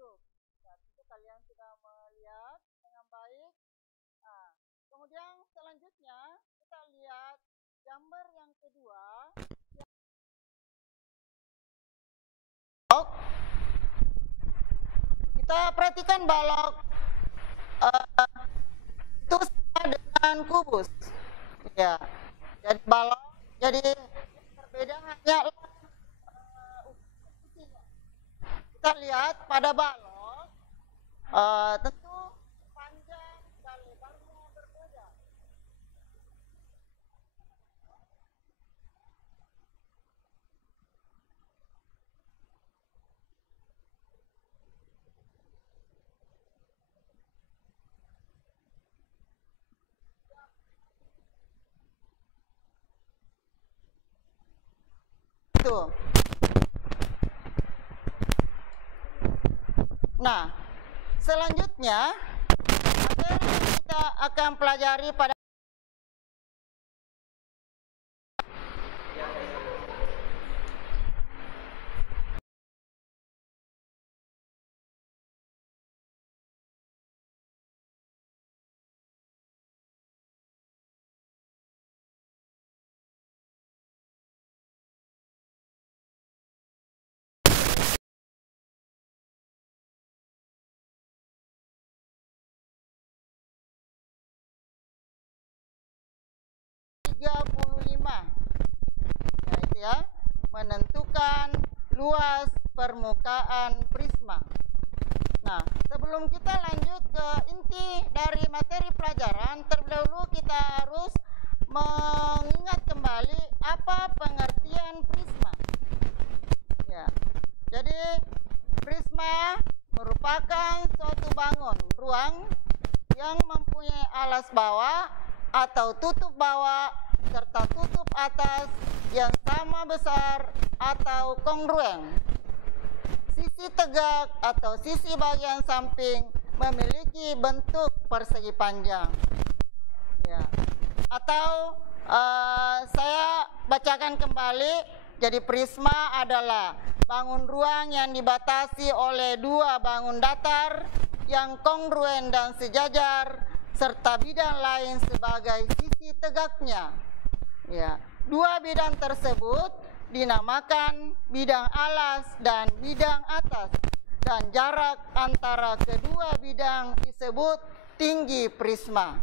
bentuk. Ya, tentu kalian sudah melihat dengan baik. Nah, kemudian selanjutnya kita lihat gambar yang kedua. Kita perhatikan balok itu sama dengan kubus. Ya, jadi balok, jadi berbeda hanya kita lihat pada balok tentu panjang dan lebarnya berbeda. Itu. Nah, selanjutnya materi kita akan pelajari pada yaitu ya, menentukan luas permukaan prisma. Nah, sebelum kita lanjut ke inti dari materi pelajaran, terlebih dahulu kita harus mengingat kembali apa pengertian prisma. Ya, jadi prisma merupakan suatu bangun ruang yang mempunyai alas bawah atau tutup bawah serta tutup atas yang sama besar atau kongruen. Sisi tegak atau sisi bagian samping memiliki bentuk persegi panjang. Ya. Atau saya bacakan kembali, jadi prisma adalah bangun ruang yang dibatasi oleh dua bangun datar yang kongruen dan sejajar serta bidang lain sebagai sisi tegaknya. Ya, dua bidang tersebut dinamakan bidang alas dan bidang atas, dan jarak antara kedua bidang disebut tinggi prisma.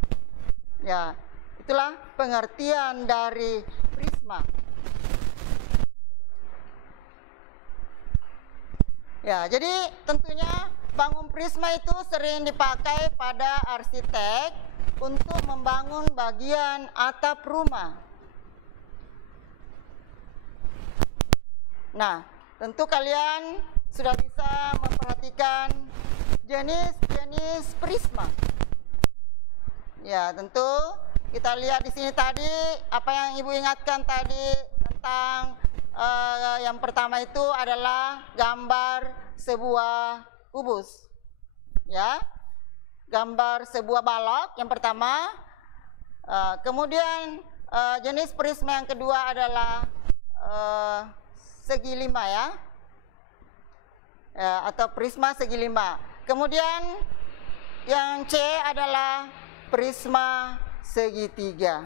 Ya, itulah pengertian dari prisma. Ya, jadi tentunya bangun prisma itu sering dipakai pada arsitek untuk membangun bagian atap rumah. Nah, tentu kalian sudah bisa memperhatikan jenis-jenis prisma. Ya, tentu kita lihat di sini tadi apa yang Ibu ingatkan tadi tentang yang pertama itu adalah gambar sebuah kubus. Ya. Gambar sebuah balok yang pertama. Kemudian jenis prisma yang kedua adalah segi lima ya, atau prisma segi lima. Kemudian yang C adalah prisma segitiga.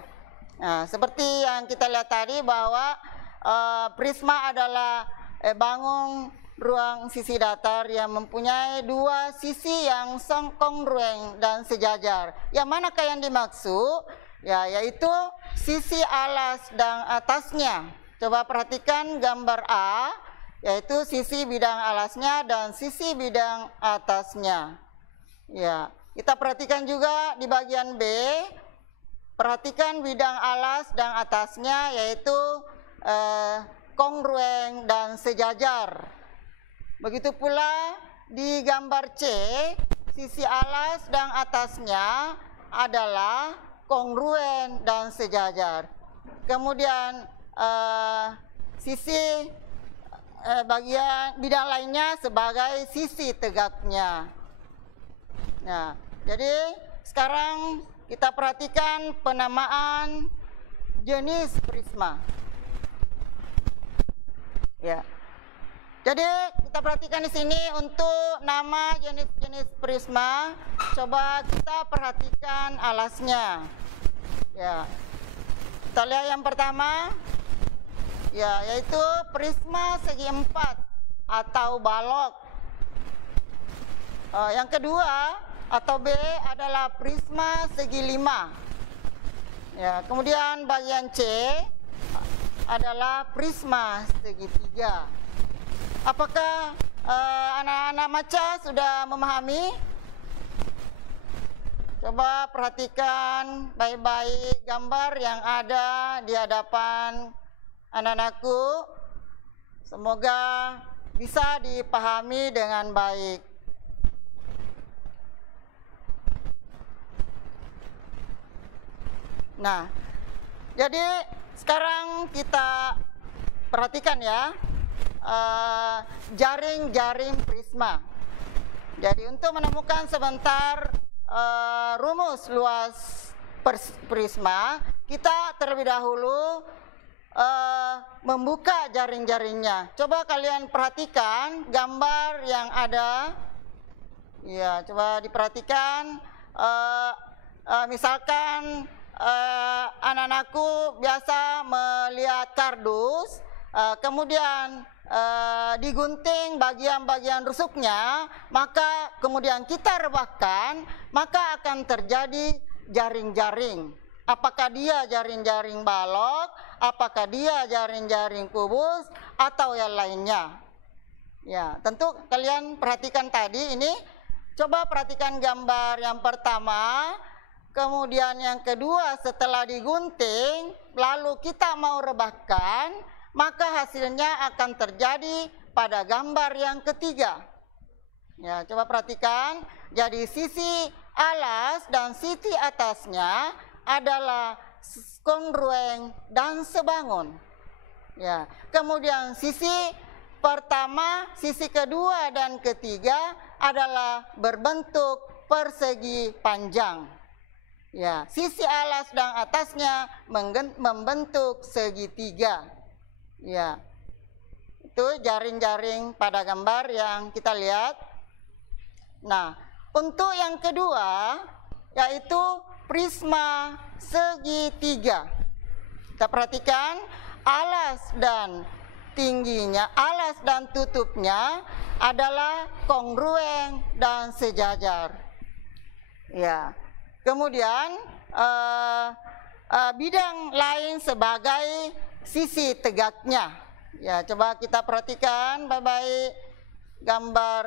Nah, seperti yang kita lihat tadi bahwa prisma adalah bangun ruang sisi datar yang mempunyai dua sisi yang kongruen dan sejajar. Yang manakah yang dimaksud? Ya, yaitu sisi alas dan atasnya. Coba perhatikan gambar A, yaitu sisi bidang alasnya dan sisi bidang atasnya. Ya, kita perhatikan juga di bagian B, perhatikan bidang alas dan atasnya, yaitu kongruen dan sejajar. Begitu pula di gambar C, sisi alas dan atasnya adalah kongruen dan sejajar. Kemudian sisi bagian bidang lainnya sebagai sisi tegaknya. Nah, jadi sekarang kita perhatikan penamaan jenis prisma. Ya. Jadi kita perhatikan di sini untuk nama jenis-jenis prisma, coba kita perhatikan alasnya. Ya, kita lihat yang pertama, ya, yaitu prisma segi 4 atau balok. Yang kedua atau B adalah prisma segi 5. Ya, kemudian bagian C adalah prisma segi 3. Apakah anak-anak maca sudah memahami? Coba perhatikan baik-baik gambar yang ada di hadapan anak-anakku. Semoga bisa dipahami dengan baik. Nah, jadi sekarang kita perhatikan ya. Jaring-jaring prisma. Jadi untuk menemukan sebentar rumus luas prisma, kita terlebih dahulu membuka jaring-jaringnya. Coba kalian perhatikan gambar yang ada. Ya, coba diperhatikan. Misalkan anak-anakku biasa melihat kardus, kemudian digunting bagian-bagian rusuknya, maka kemudian kita rebahkan, maka akan terjadi jaring-jaring. Apakah dia jaring-jaring balok, apakah dia jaring-jaring kubus, atau yang lainnya. Ya, tentu kalian perhatikan tadi ini, coba perhatikan gambar yang pertama, kemudian yang kedua setelah digunting, lalu kita mau rebahkan, maka hasilnya akan terjadi pada gambar yang ketiga. Ya, coba perhatikan. Jadi sisi alas dan sisi atasnya adalah kongruen dan sebangun. Ya, kemudian sisi pertama, sisi kedua dan ketiga adalah berbentuk persegi panjang. Ya, sisi alas dan atasnya membentuk segitiga. Ya, itu jaring-jaring pada gambar yang kita lihat. Nah, untuk yang kedua, yaitu prisma segitiga. Kita perhatikan alas dan tingginya, alas dan tutupnya adalah kongruen dan sejajar. Ya, kemudian bidang lain sebagai sisi tegaknya. Ya, coba kita perhatikan baik-baik gambar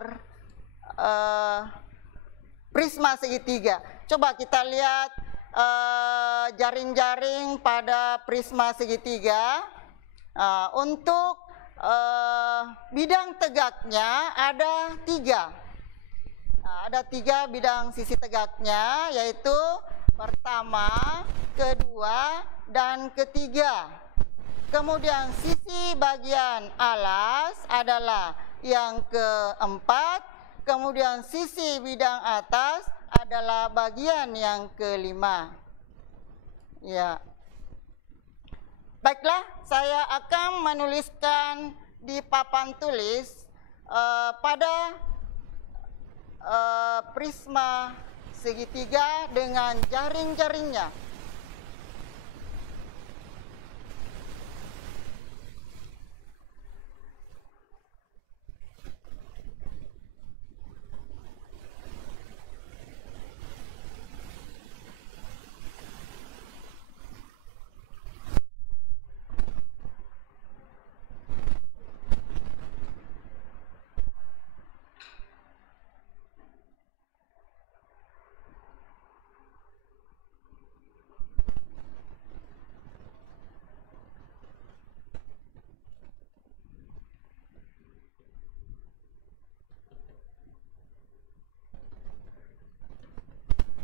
prisma segitiga. Coba kita lihat jaring-jaring pada prisma segitiga. Untuk bidang tegaknya ada 3. Ada 3 bidang sisi tegaknya, yaitu pertama, kedua, dan ketiga. Kemudian sisi bagian alas adalah yang keempat, kemudian sisi bidang atas adalah bagian yang kelima. Ya. Baiklah, saya akan menuliskan di papan tulis pada prisma segitiga dengan jaring-jaringnya.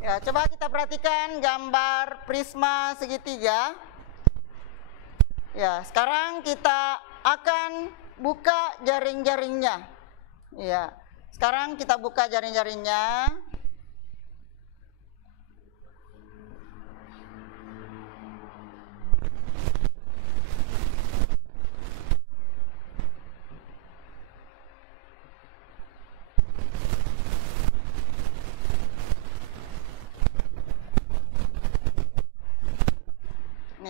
Ya, coba kita perhatikan gambar prisma segitiga. Ya, sekarang kita akan buka jaring-jaringnya. Ya, sekarang kita buka jaring-jaringnya.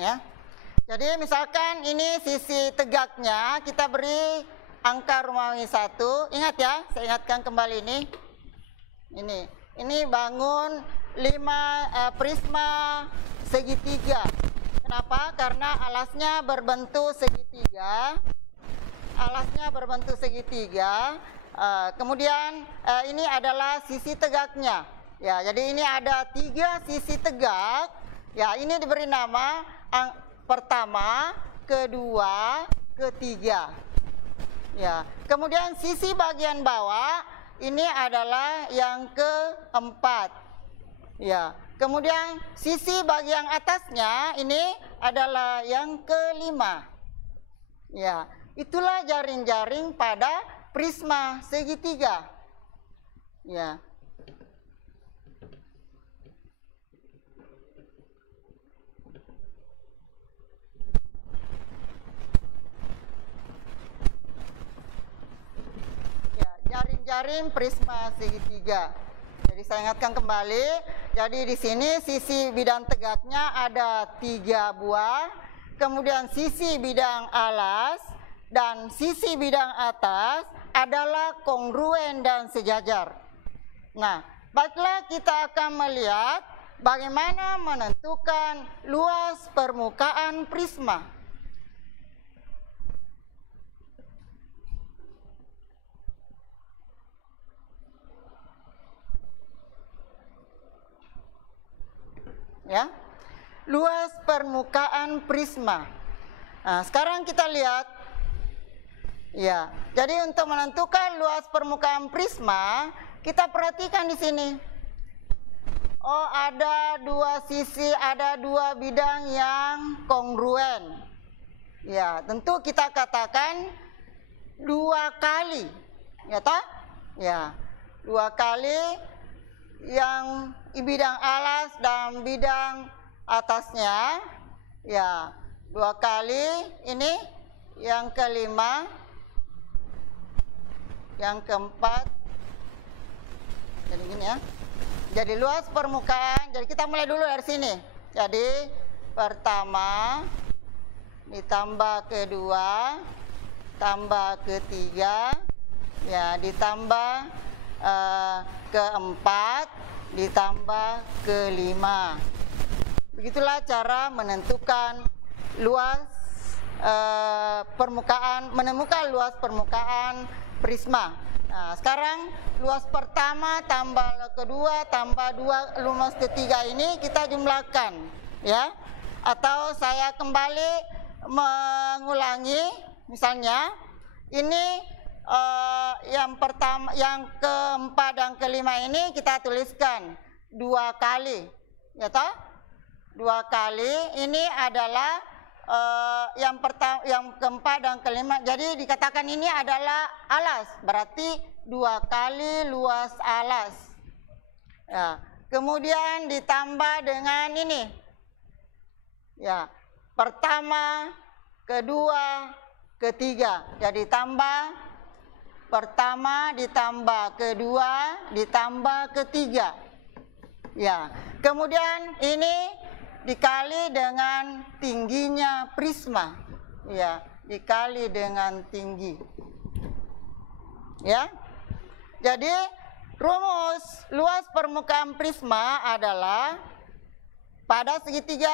ya. Jadi misalkan ini sisi tegaknya kita beri angka Romawi 1. Ingat ya, saya ingatkan kembali ini. Ini bangun 5 prisma segitiga. Kenapa? Karena alasnya berbentuk segitiga. Kemudian ini adalah sisi tegaknya. Ya, jadi ini ada 3 sisi tegak. Ya, ini diberi nama pertama, kedua, ketiga. Ya, kemudian sisi bagian bawah ini adalah yang keempat. Ya, kemudian sisi bagian atasnya ini adalah yang kelima. Ya, itulah jaring-jaring pada prisma segitiga. Ya. Jaring-jaring prisma segitiga. Jadi saya ingatkan kembali. Jadi di sini sisi bidang tegaknya ada 3 buah. Kemudian sisi bidang alas dan sisi bidang atas adalah kongruen dan sejajar. Nah, baiklah kita akan melihat bagaimana menentukan luas permukaan prisma. Ya, luas permukaan prisma. Nah, sekarang kita lihat. Ya, jadi untuk menentukan luas permukaan prisma, kita perhatikan di sini. Oh, ada 2 sisi, ada 2 bidang yang kongruen. Ya, tentu kita katakan 2 kali, ya toh? Ya, 2 kali yang bidang alas dan bidang atasnya, ya 2 kali ini, yang kelima, yang keempat. Jadi gini ya. Jadi luas permukaan. Jadi kita mulai dulu dari sini. Jadi pertama ditambah kedua, tambah ketiga, ya ditambah keempat, ditambah kelima. Begitulah cara menentukan luas permukaan, menemukan luas permukaan prisma. Nah, sekarang luas pertama tambah kedua tambah 2 luas ketiga ini kita jumlahkan, ya. Atau saya kembali mengulangi, misalnya ini yang pertama, yang keempat dan kelima ini kita tuliskan 2 kali, ya toh? 2 kali ini adalah yang pertama, yang keempat dan kelima. Jadi dikatakan ini adalah alas, berarti 2 kali luas alas. Ya, kemudian ditambah dengan ini. Ya, pertama, kedua, ketiga. Jadi tambah pertama ditambah kedua ditambah ketiga. Ya, kemudian ini dikali dengan tingginya prisma. Ya, dikali dengan tinggi. Ya. Jadi rumus luas permukaan prisma adalah pada segitiga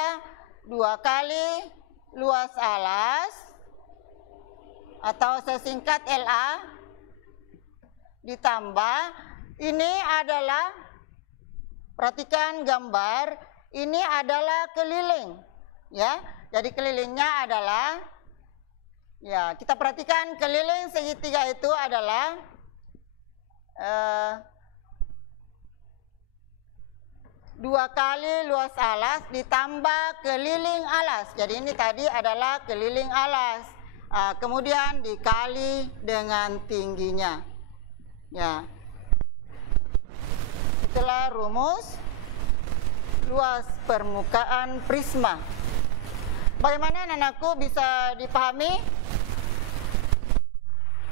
2 kali luas alas atau sesingkat LA ditambah ini adalah, perhatikan gambar, ini adalah keliling, ya. Jadi kelilingnya adalah, ya kita perhatikan keliling segitiga itu adalah 2 kali luas alas ditambah keliling alas. Jadi ini tadi adalah keliling alas. Kemudian dikali dengan tingginya. Ya, itulah rumus luas permukaan prisma. Bagaimana anak-anakku bisa dipahami?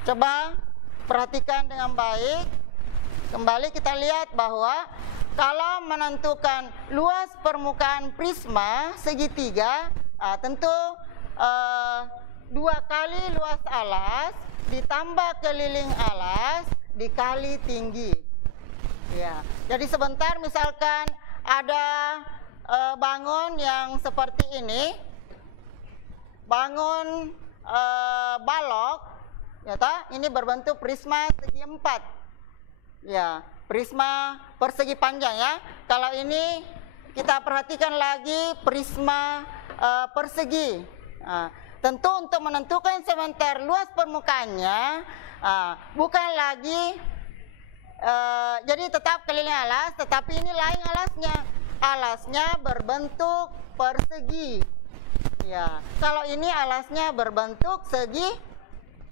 Coba perhatikan dengan baik. Kembali kita lihat bahwa kalau menentukan luas permukaan prisma segitiga, Tentu 2 kali luas alas ditambah keliling alas dikali tinggi. Ya, jadi sebentar misalkan ada bangun yang seperti ini, bangun balok, ya ini berbentuk prisma segi 4. Ya, prisma persegi panjang ya. Kalau ini kita perhatikan lagi prisma persegi. Tentu untuk menentukan sebentar luas permukaannya, bukan lagi jadi tetap keliling alas, tetapi ini lain alasnya. Alasnya berbentuk persegi. Ya, kalau ini alasnya berbentuk segi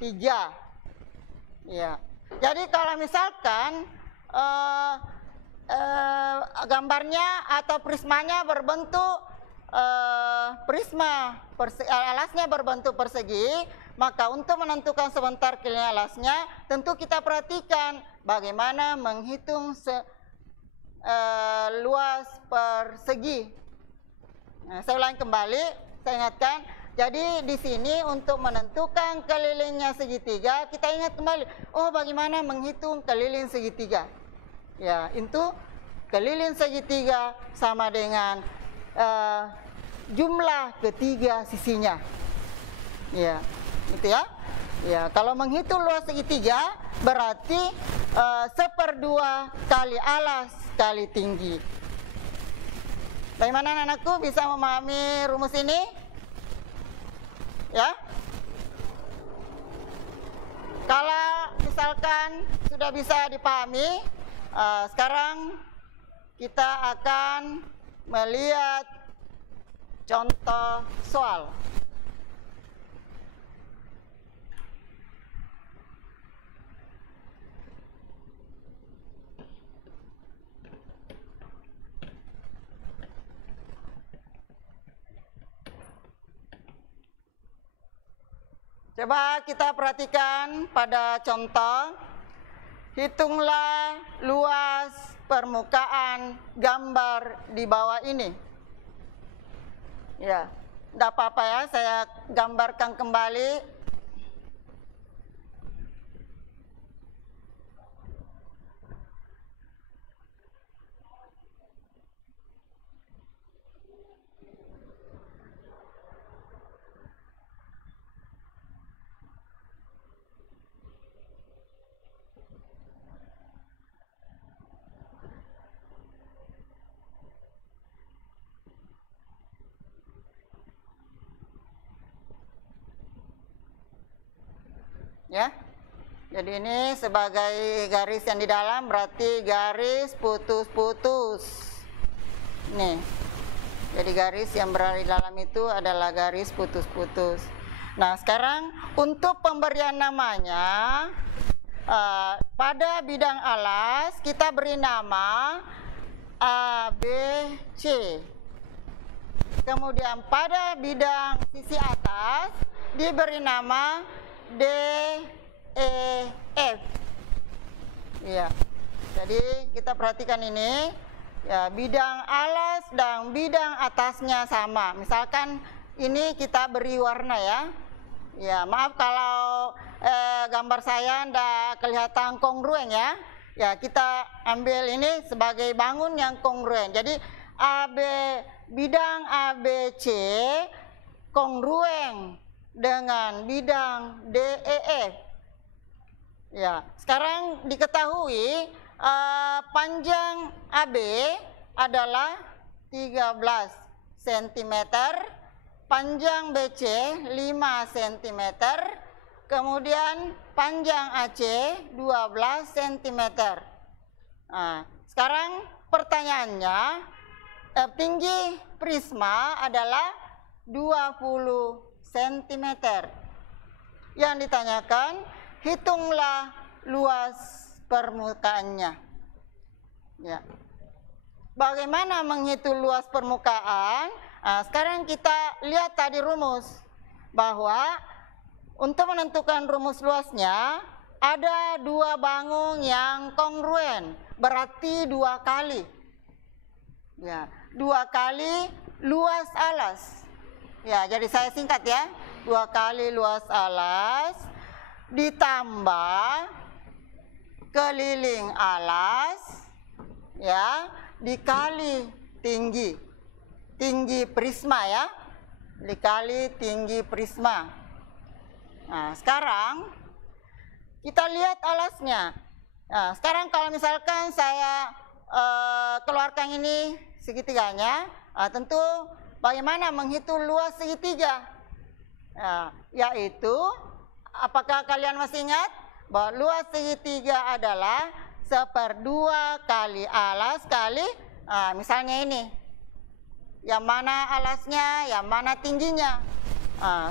3. Ya, jadi kalau misalkan gambarnya atau prismanya berbentuk alasnya berbentuk persegi, maka untuk menentukan sebentar keliling alasnya, tentu kita perhatikan bagaimana menghitung luas persegi. Nah, saya ulangi kembali, saya ingatkan. Jadi di sini untuk menentukan kelilingnya segitiga, kita ingat kembali, oh bagaimana menghitung keliling segitiga. Ya, itu keliling segitiga sama dengan jumlah ketiga sisinya. Ya, gitu ya. Ya, kalau menghitung luas segitiga berarti 1/2 kali alas kali tinggi. Bagaimana anak-anakku bisa memahami rumus ini? Ya. Kalau misalkan sudah bisa dipahami, sekarang kita akan melihat contoh soal. Coba kita perhatikan pada contoh. Hitunglah luas permukaan gambar di bawah ini. Ya, tidak apa-apa ya, saya gambarkan kembali. Ya, jadi ini sebagai garis yang di dalam berarti garis putus-putus. Nih, jadi garis yang berada di dalam itu adalah garis putus-putus. Nah, sekarang untuk pemberian namanya, pada bidang alas kita beri nama A, B, C. Kemudian pada bidang sisi atas diberi nama D, E, F. Ya, jadi kita perhatikan ini, ya, bidang alas dan bidang atasnya sama. Misalkan ini kita beri warna ya. Ya, maaf kalau gambar saya tidak kelihatan kongruen ya. Ya, kita ambil ini sebagai bangun yang kongruen. Jadi bidang ABC kongruen dengan bidang DEF. Ya, sekarang diketahui panjang AB adalah 13 cm, panjang BC 5 cm, kemudian panjang AC 12 cm. Nah, sekarang pertanyaannya, tinggi prisma adalah 20 cm. Yang ditanyakan, hitunglah luas permukaannya. Ya. Bagaimana menghitung luas permukaan? Nah, sekarang kita lihat tadi rumus bahwa untuk menentukan rumus luasnya ada 2 bangun yang kongruen, berarti 2 kali. Ya, 2 kali luas alas. Ya, jadi saya singkat ya. 2 kali luas alas ditambah keliling alas ya dikali tinggi prisma ya, dikali tinggi prisma. Nah, sekarang kita lihat alasnya. Nah, sekarang kalau misalkan saya keluarkan ini segitiganya, tentu bagaimana menghitung luas segitiga? Nah, yaitu, apakah kalian masih ingat bahwa luas segitiga adalah 1/2 kali alas kali, misalnya ini, yang mana alasnya, yang mana tingginya.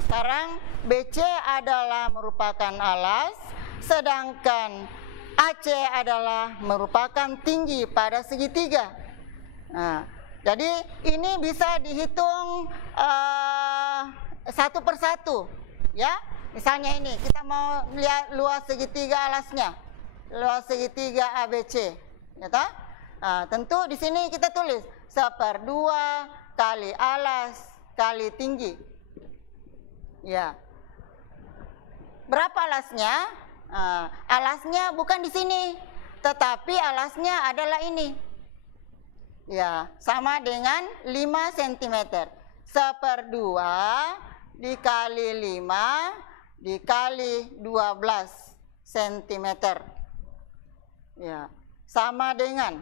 Sekarang BC adalah merupakan alas, sedangkan AC adalah merupakan tinggi pada segitiga. Jadi ini bisa dihitung satu persatu, ya. Misalnya ini kita mau lihat luas segitiga alasnya, luas segitiga ABC, ya toh? Tentu di sini kita tulis 1/2 kali alas kali tinggi, ya. Berapa alasnya? Alasnya bukan di sini, tetapi alasnya adalah ini. Ya, sama dengan 5 cm. 1/2 dikali 5 dikali 12 cm. Ya, sama dengan,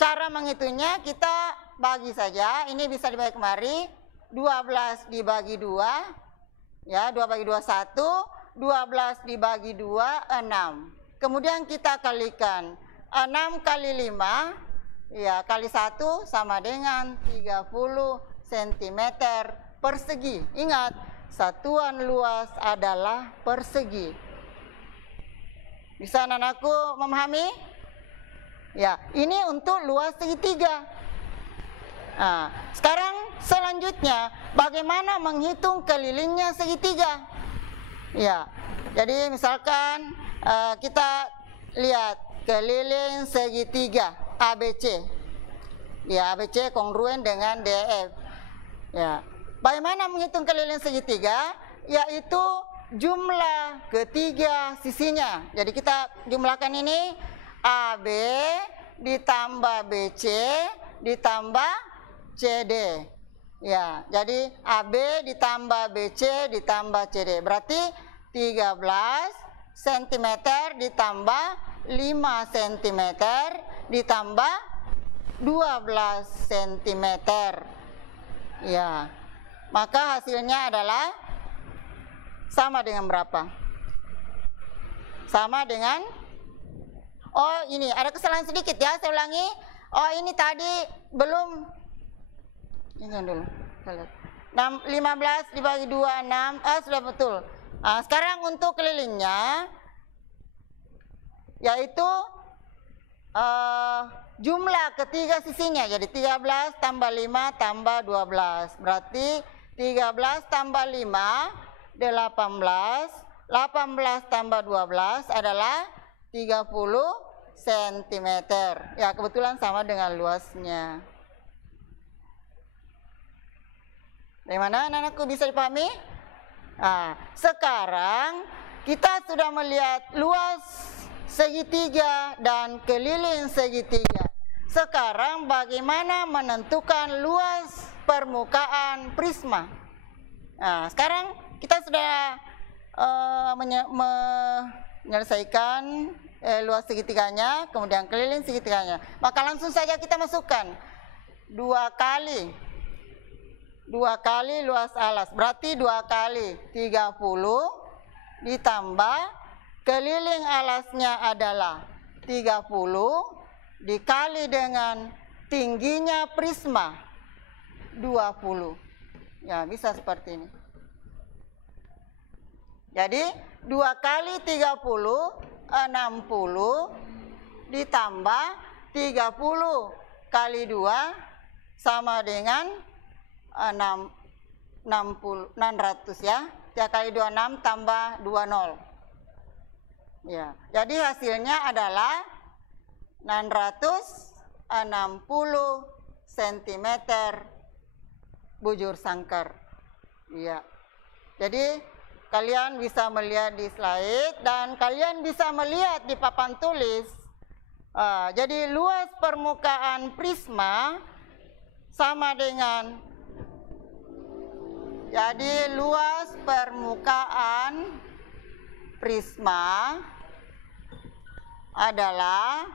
cara menghitungnya kita bagi saja, ini bisa dibagi kemari, 12 dibagi 2, ya, 2 bagi 2 1, 12 dibagi 2, 6. Kemudian kita kalikan, 6 kali 5, ya, kali 1 sama dengan 30 cm persegi. Ingat, satuan luas adalah persegi. Bisa anak-anakku memahami? Ya, ini untuk luas segitiga. Sekarang selanjutnya, bagaimana menghitung kelilingnya segitiga? Ya, jadi misalkan kita lihat keliling segitiga ABC. Ya, ABC kongruen dengan DEF. Ya. Bagaimana menghitung keliling segitiga? Yaitu jumlah ketiga sisinya. Jadi kita jumlahkan ini, AB ditambah BC ditambah CD. Ya, jadi AB ditambah BC ditambah CD. Berarti 13 cm ditambah 5 cm ditambah 12 cm. Ya. Maka hasilnya adalah sama dengan berapa? Sama dengan, oh ini ada kesalahan sedikit ya, saya ulangi. Oh ini tadi belum, ini dulu, 15 dibagi 2, 6, sudah betul. Sekarang untuk kelilingnya, yaitu jumlah ketiga sisinya, jadi 13 tambah 5 tambah 12, berarti 13 tambah 5, 18, 18 tambah 12 adalah 30 cm. Ya, kebetulan sama dengan luasnya. Dari mana anak-anakku bisa dipahami? Sekarang kita sudah melihat luas segitiga dan keliling segitiga. Sekarang bagaimana menentukan luas permukaan prisma? Sekarang kita sudah menyelesaikan luas segitiganya, kemudian keliling segitiganya. Maka langsung saja kita masukkan 2 kali luas alas, berarti 2 kali 30 ditambah keliling alasnya adalah 30 dikali dengan tingginya prisma 20. Ya, bisa seperti ini. Jadi 2 kali 30 60 ditambah 30 kali 2 sama dengan 600 ya. 3 kali 2 6 tambah 2 0. Ya, jadi hasilnya adalah 660 cm bujur sangkar. Iya. Jadi kalian bisa melihat di slide dan kalian bisa melihat di papan tulis. Jadi luas permukaan prisma sama dengan, jadi luas permukaan prisma adalah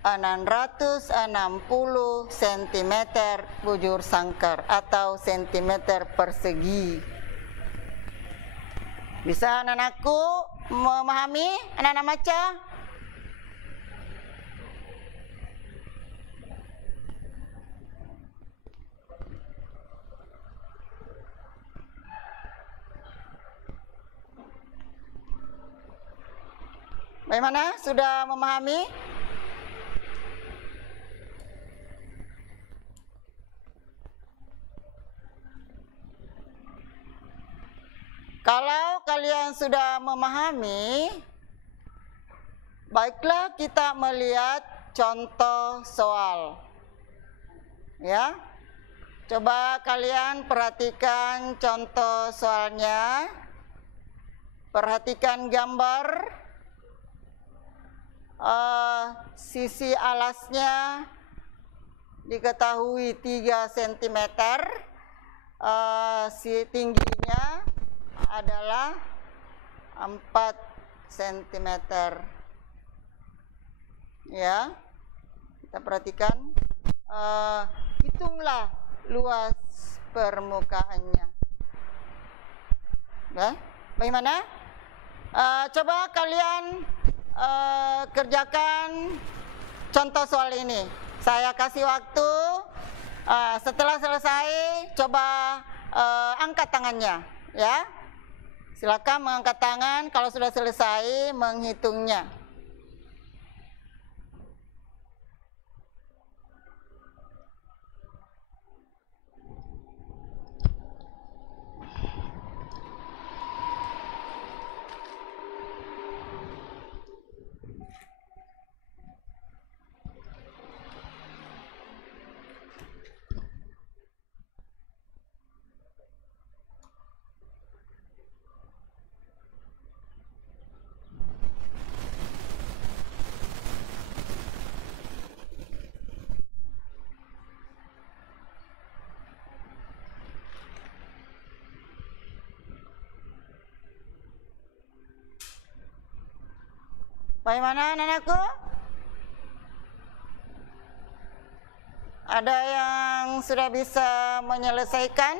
660 cm bujur sangkar atau cm persegi. Bisa anak-anakku memahami? Anak-anak baca? Bagaimana? Sudah memahami? Kalau kalian sudah memahami, baiklah kita melihat contoh soal. Ya. Coba kalian perhatikan contoh soalnya. Perhatikan gambar. Sisi alasnya diketahui 3 cm. Si tingginya adalah 4 cm. Ya, kita perhatikan. Hitunglah luas permukaannya. Ya, bagaimana? Coba kalian kerjakan contoh soal ini. Saya kasih waktu. Setelah selesai, coba angkat tangannya. Ya. Silakan mengangkat tangan kalau sudah selesai menghitungnya. Bagaimana anak-anakku? Ada yang sudah bisa menyelesaikan?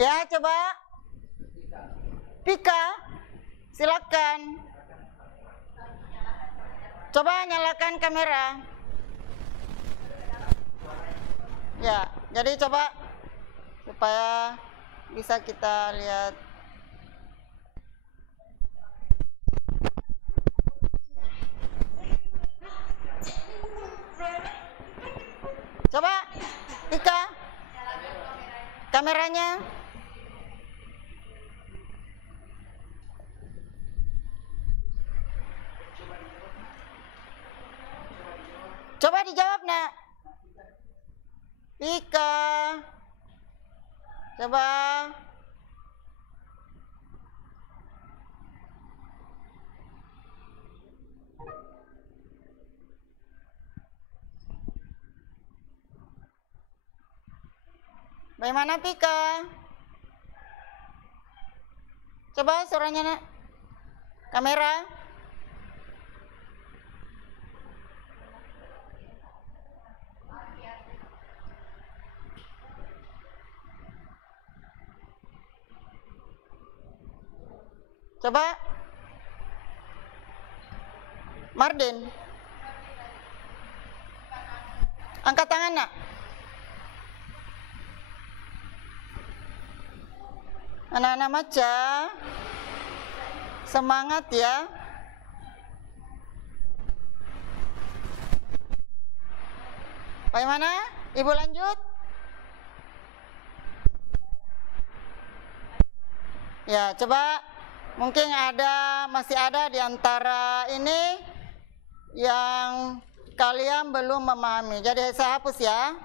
Ya, coba. Pika, silakan. Coba nyalakan kamera. Ya, jadi coba supaya bisa kita lihat. Coba, Pika, kameranya. Coba dijawab, Nak. Pika. Coba. Bagaimana, Pika? Coba suaranya, Nak. Kamera. Coba. Mardin. Angkat tangan, Nak. Anak-anak maca, semangat ya. Bagaimana? Ibu lanjut. Ya, coba mungkin masih ada di antara ini yang kalian belum memahami. Jadi saya hapus ya.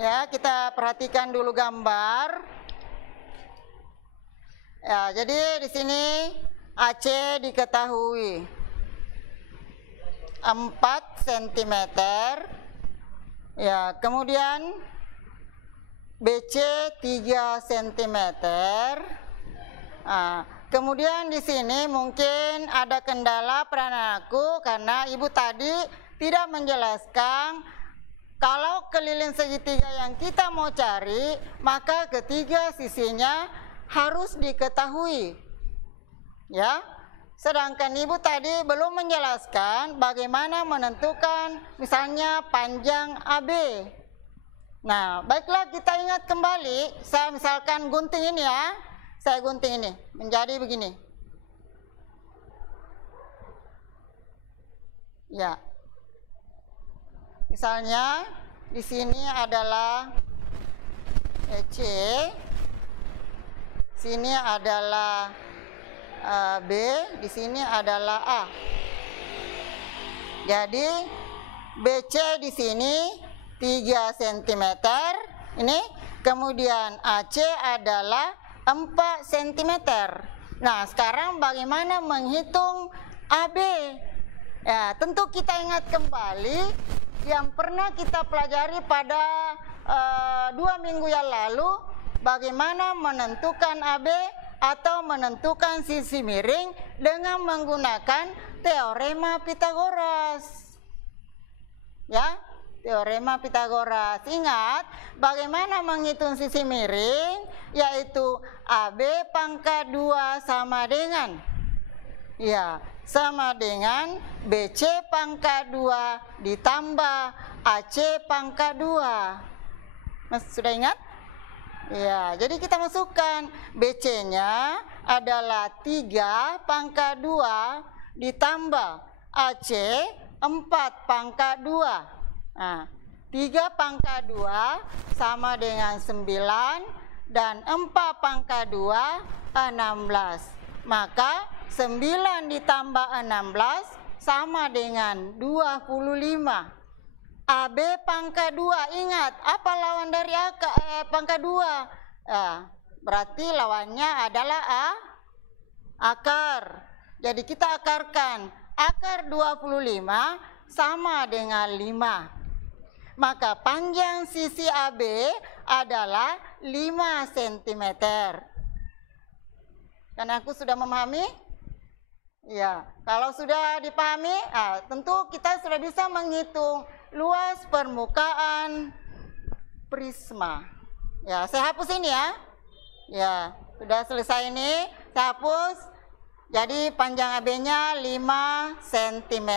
Ya, kita perhatikan dulu gambar. Ya, jadi di sini AC diketahui 4 cm. Ya, kemudian BC 3 cm. Nah, kemudian di sini mungkin ada kendala perananku karena ibu tadi tidak menjelaskan kalau keliling segitiga yang kita mau cari, maka ketiga sisinya harus diketahui. Ya. Sedangkan ibu tadi belum menjelaskan bagaimana menentukan misalnya panjang AB. Nah, baiklah kita ingat kembali, saya misalkan gunting ini ya. Saya gunting ini menjadi begini. Ya. Misalnya di sini adalah EC, sini adalah B, di sini adalah A. Jadi BC di sini 3 cm, ini kemudian AC adalah 4 cm. Nah, sekarang bagaimana menghitung AB? Ya, tentu kita ingat kembali yang pernah kita pelajari pada 2 minggu yang lalu, bagaimana menentukan AB atau menentukan sisi miring dengan menggunakan teorema Pythagoras. Ya, teorema Pythagoras. Ingat bagaimana menghitung sisi miring, yaitu AB pangkat 2 sama dengan, ya, sama dengan BC pangkat 2 ditambah AC pangkat 2. Mas, sudah ingat? Ya, jadi kita masukkan BC-nya adalah 3 pangkat 2 ditambah AC 4 pangkat 2. Nah, 3 pangkat 2 sama dengan 9 dan 4 pangkat 2 16. Maka 9 ditambah 16 sama dengan 25. AB pangkat 2, ingat apa lawan dari pangkat 2? Berarti lawannya adalah akar. Jadi kita akarkan. Akar 25 sama dengan 5. Maka panjang sisi AB adalah 5 cm. Kan aku sudah memahami? Ya, kalau sudah dipahami, tentu kita sudah bisa menghitung luas permukaan prisma. Ya, saya hapus ini ya. Ya, sudah selesai ini, saya hapus. Jadi panjang AB-nya 5 cm.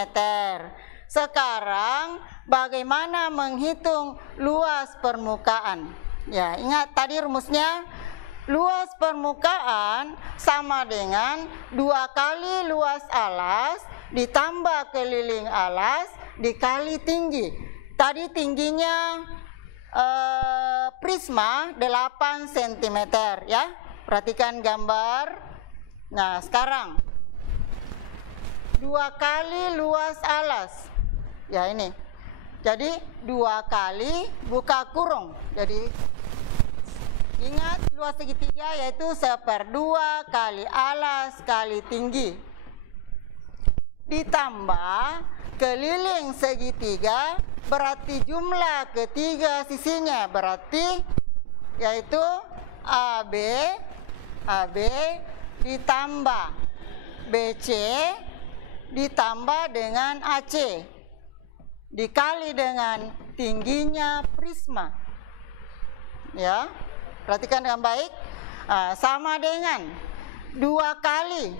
Sekarang bagaimana menghitung luas permukaan? Ya, ingat tadi rumusnya. Luas permukaan sama dengan 2 kali luas alas ditambah keliling alas dikali tinggi. Tadi tingginya prisma 8 cm ya. Perhatikan gambar. Nah, sekarang 2 kali luas alas. Ya, ini. Jadi 2 kali buka kurung. Jadi ingat luas segitiga yaitu 1/2 kali alas kali tinggi ditambah keliling segitiga, berarti jumlah ketiga sisinya berarti yaitu AB ditambah BC ditambah dengan AC dikali dengan tingginya prisma. Ya. Perhatikan dengan baik, sama dengan 2 kali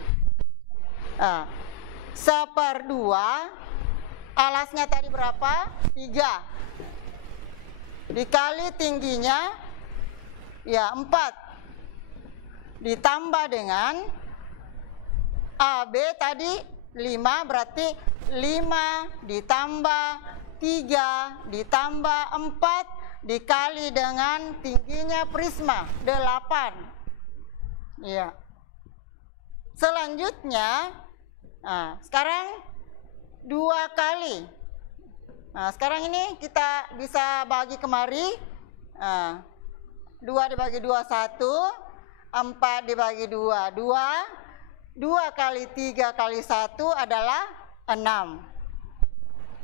1/2, alasnya tadi berapa? 3, dikali tingginya Ya, 4 ditambah dengan AB tadi 5, berarti 5 ditambah 3 ditambah 4 dikali dengan tingginya prisma 8. Ya. Selanjutnya, sekarang 2 kali. Nah, sekarang ini kita bisa bagi kemari. 2 dibagi 2, 1. 4 dibagi 2, 2. 2 kali 3 kali 1 adalah 6.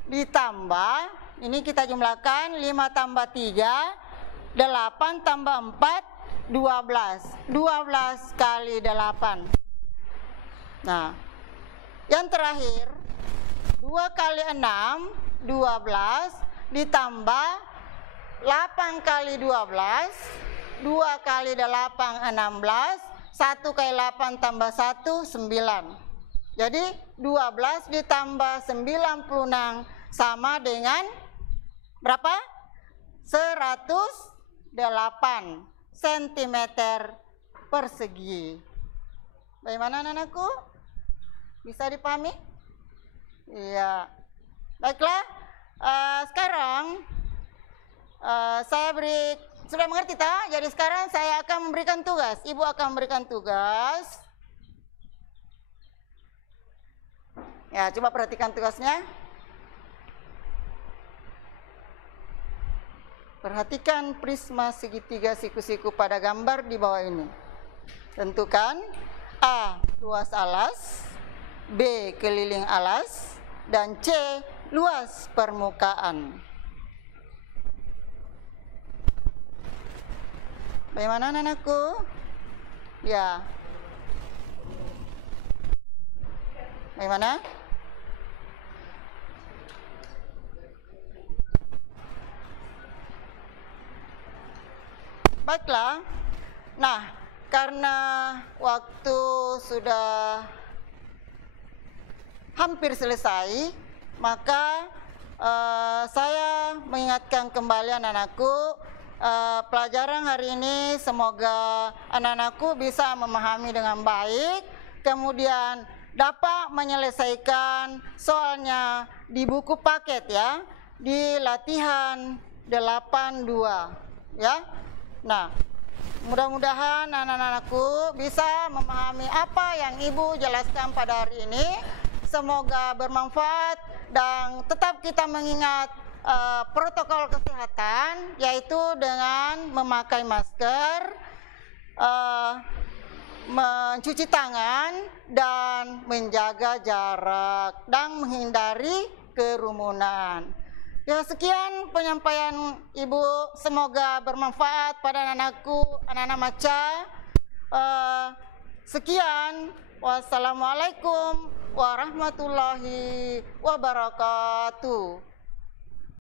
Ditambah, ini kita jumlahkan 5 tambah 3, 8 tambah 4, 12. 12 kali 8. Nah, yang terakhir, 2 kali 6, 12, ditambah 8 kali 12, 2 kali 8, 16, 1 kali 8 tambah 1, 9. Jadi 12 ditambah 96 sama dengan berapa? 108 cm persegi. Bagaimana anak-anakku? Bisa dipahami? Iya. Baiklah, sekarang saya beri, sudah mengerti tak? Jadi sekarang saya akan memberikan tugas. Ibu akan memberikan tugas. Ya, coba perhatikan tugasnya. Perhatikan prisma segitiga siku-siku pada gambar di bawah ini. Tentukan A, luas alas, B, keliling alas, dan C, luas permukaan. Bagaimana anak-anakku? Ya. Bagaimana? Baiklah. Nah, karena waktu sudah hampir selesai, maka saya mengingatkan kembali anak-anakku, pelajaran hari ini semoga anak-anakku bisa memahami dengan baik, kemudian dapat menyelesaikan soalnya di buku paket ya, di latihan 82 ya. Nah, mudah-mudahan anak-anakku bisa memahami apa yang Ibu jelaskan pada hari ini. Semoga bermanfaat dan tetap kita mengingat protokol kesehatan, yaitu dengan memakai masker, mencuci tangan, dan menjaga jarak, dan menghindari kerumunan. Ya, sekian penyampaian Ibu, semoga bermanfaat pada anak-anakku, anak-anak Maca. Sekian, wassalamualaikum warahmatullahi wabarakatuh.